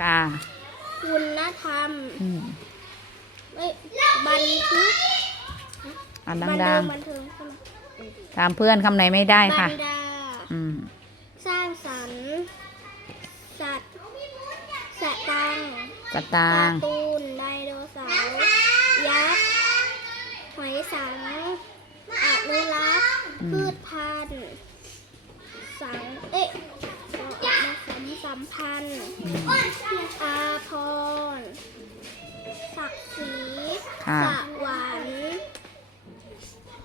ค่ะคุณธรรมอืมเอ้ยบันทึกอ่านบันดัเทิงงบันเทิงใช่ไหมๆถามเพื่อนคำไหนไม่ได้บัค่ะ นดา อืม สร้างสรรค์ สัตว์สตังค์สตากางค์ร์ตูนไดโนเสาร์ยักษ์หอยสังอนุรั ค่ะสวรรค์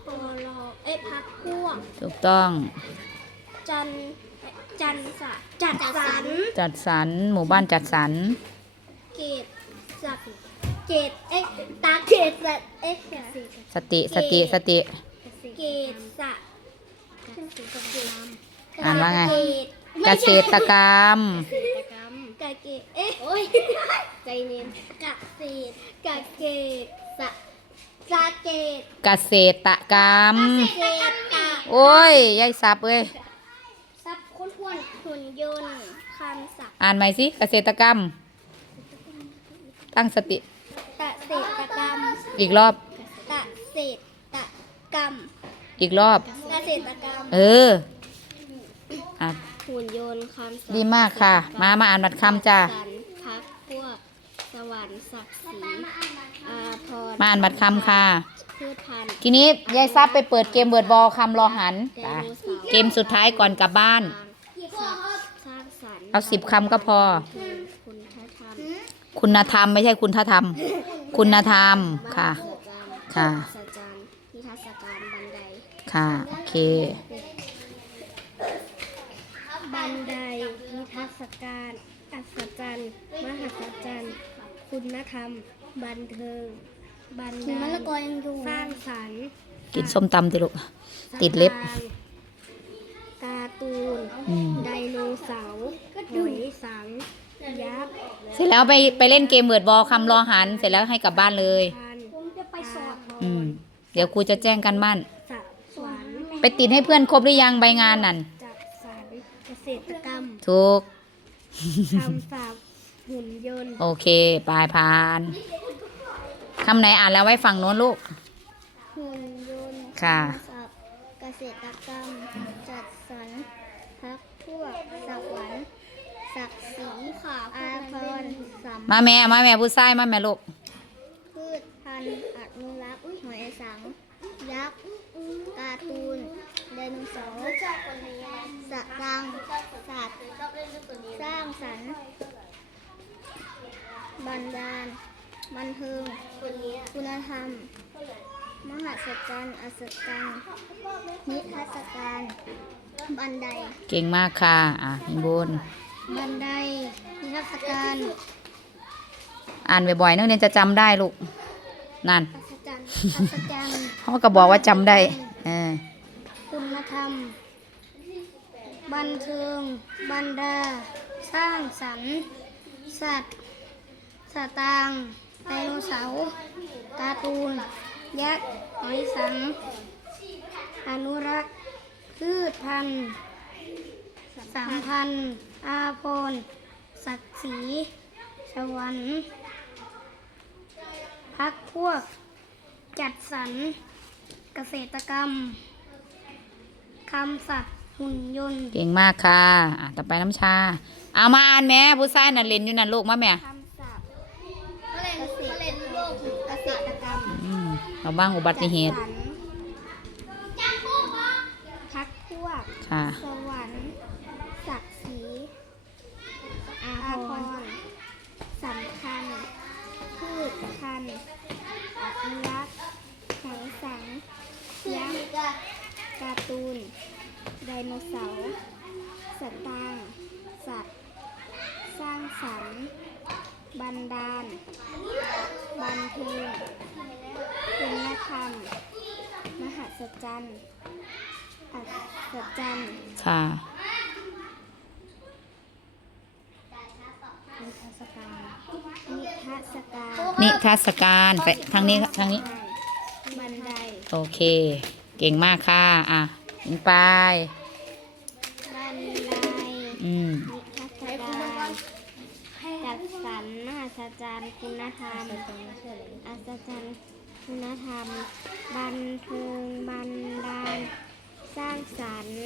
ปลอเอ๊ะพักพวก ถูกต้อง จัน จันสะจัดสรรจัดสรรหมู่บ้านจัดสรรเกตสักเกตเอ๊ะตาเกตสักเอ๊ะสติสติสติ เกตสะอ่านว่าไง เกตเกษตรกรรมเกษตรกรรม กะเกตเอ๊ะโอ้ยใจเย็นกะเกตกะเกต สะสะเกตเกษตรกรรม เกตกะโอ้ยยายซับเอ้ยซับค้นทวนหุ่นยนต์คำศัพท์อ่านใหม่สิเกษตรกรรม ตั้งสติเกษตรกรรมอีกรอบเกษตรกรรมอีกรอบ เกษตรกรรม เอออะหุ่นยนต์คำศัพท์ดีมากค่ะ มามาอ่านบัตรคำจ้า สรรพักพวกส วรรค์ศักดิ์ศรีอาพรมาอ่านบัตรคำค่ะ พืชพันธุ์ทีนี้ยายซับไปเปิดเกมเบิร์ดบอลคำรอหันไดจ้ะโนเสาร์เกมสุดท้ายก่อนกลับบ้าน สร้างสรรค์เอาสิบคำก็พอ คุณธรรมคุณธรรมไม่ใช่คุณธรรม คุณธรรมค่ะ ค่ะสัจจรรย์นิทรรศการบันได ค่ะโอเค บันไดนิทรรศการ อัศจรรย์ มหัศจรรย์ คุณธรรม บันเทิง บันดาลสร้างสรรค์กินส้มตำติลูก ติดเล็บสตางค์การ์ตูน อืม ไดโนเสาร์หอยสัง ยักษ์เสร็จแล้วไปไปเล่นเกมเบิร์ดบอลคำรอหัน เสร็จแล้วให้กลับบ้านเลย พันผมจะไปสอบอืม เดี๋ยวครูจะแจ้งกันบ้านสัตว์สวรรค์ไปติดให้เพื่อนครบหรือยังใบงานนั่นจัดสรรเกษตรกรรมถูก คำศัพท์ หุ่นยนต์ โอเคปลายพานคำไหนอ่านแล้วไว้ฝั่งโน้นลูก หุ่นยนต์ค่ะคำศัพท์เกษตรกรรม จัดสรรพักพวกสวรรค์ศักดิ์ศรีอาพรณ์สัมมาแม่มาแม่ผู้ชายมาแม่ลูก พืชพันธุ์อนุรักษ์หอยสัง ยักษ์การ์ตูนไดโนเสาร์สัตว์รังสัตว์สร้างส รรค์บันดาลบันเทิงคุณธรรม มหัศจรรย์อัศจรรย์นิทรรศการ บันได เก่งมากค่ะ อะข้างบน บันได นิทรรศการ อ่านบ่อยๆนักเรียนจะจำได้ลูก นั่น อัศจรรย์อัศจรรย์ เขาก็บอกว่าจำได้ เออ คุณธรรม บันเทิงบันดา สร้างสรรค์ สัตว์ สตางค์ไดโนเสาร์การ์ตูน ยักษ์หอยสัง อนุรักษ์พืชพันธุ์สัมพันธ์อาพรศักดิ์ศรีสวรรค์พักพวก จัดสรรเกษตรกรรมคำสัตว์หุ่นยนต์ เก่งมากค่ะอะต่อไปน้ำชา เอามาอ่านแม่ผู้ชายนั่นเล่นอยู่นั่นลูกมาแม่ คำศัพท์เกษตรโลกเกษตรกรรม อืมเราบ้างอุบัติเหตุจัดสรรพักพวก ค่ะ สวรรค์ศักดิ์ศรีอาภรณ์สำคัญ พืชพันธุ์อนุรักษ์หอยสังยักษ์การ์ตูน ไดโนเสาร์สัตว์ต่างสัตว์ สร้างสรรค์ บันดาล บันเทิงคุณธรร มมหัศจรรย์อัศจรรย์ค่ะนิทรรศการนิทรรศการนิทรรศการไปทางนี้ทางนี้ บันได โอเค เก่งมากค่ะ อะยิงไปบันไดอืมนิทรรศการจัดสสรรค์มหัศจรรย์คุณธรรมอัศจรรย์ คุณธรรม บันเทิงบันดาล สร้างสรรค์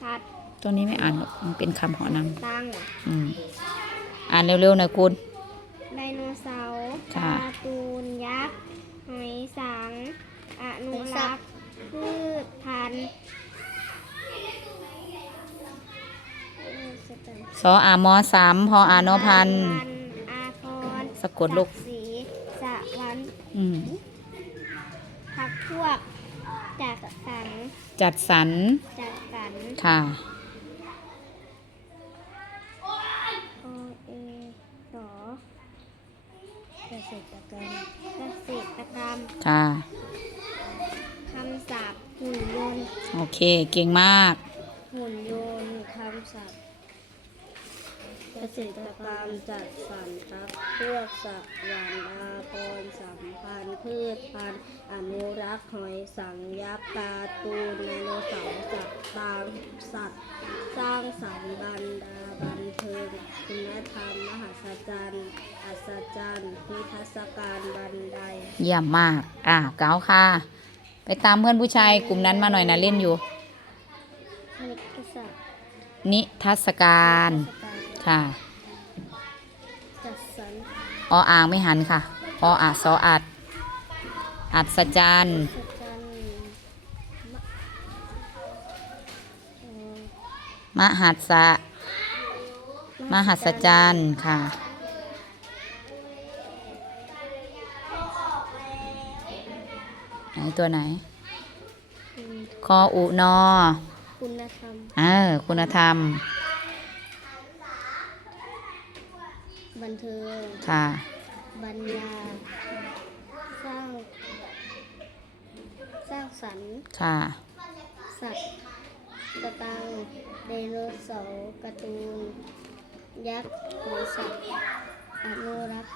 สัตว์ตัวนี้ไม่อ่านหรอกมันเป็นคำหอนำตั้งอืมอ่านเร็วๆหน่อยคุณ ไดโนเสาร์ค่ะ การ์ตูนยักษ์หอยสัง อนุรักษ์พืชพันธุ์เออสแตมป์สออามอสามพออานอพันธุ์ อาพรสะกดลูกศัสีสะวัน อืมพักพวกจากสังจัดสรรจากสรรค่ะ โอเอสอเกษตรกรรมเกษตรกรรมค่ะ คำศัพท์หุ่นยนต์โอเค เก่งมาก หุ่นยนต์คำศัพท์ เกษตรกรรมจัดสรรครับพวกสัตว์หวานอาพรสัมพันธ์พืชพันธุ์อนุรักษ์หอยสังยักษ์กาตูนไดโนเสาร์สัตว์ตามสัตว์ สร้างสรรค์บรรดาบันเทิงคุณธรรมมหัศจรรย์อัศจรรย์นิทรรศการบันไดเยี่ยมมาก อ่าเก้าค่ะ ไปตามเพื่อนผู้ชายกลุ่มนั้นมาหน่อยนะเล่นอยู่คณิตศาร นิทัศการ ค่ะจัดสรรออ่างไม่หันค่ะออาสออัด อัศจรรย์อัศจรรย์มะเอ่อมหัสสะมหัศจรรย์ค่ะ ไหนตัวไหน อืมคออุนอคุณธรรม เออคุณธรรม บันเทิงค่ะบัญญาสร้าง สร้างสรรค์ ค่ะ สัตว์กระตังไดโนเสาร์การ์ตูน ยักษ์หรือสัตว์อนุรักษ์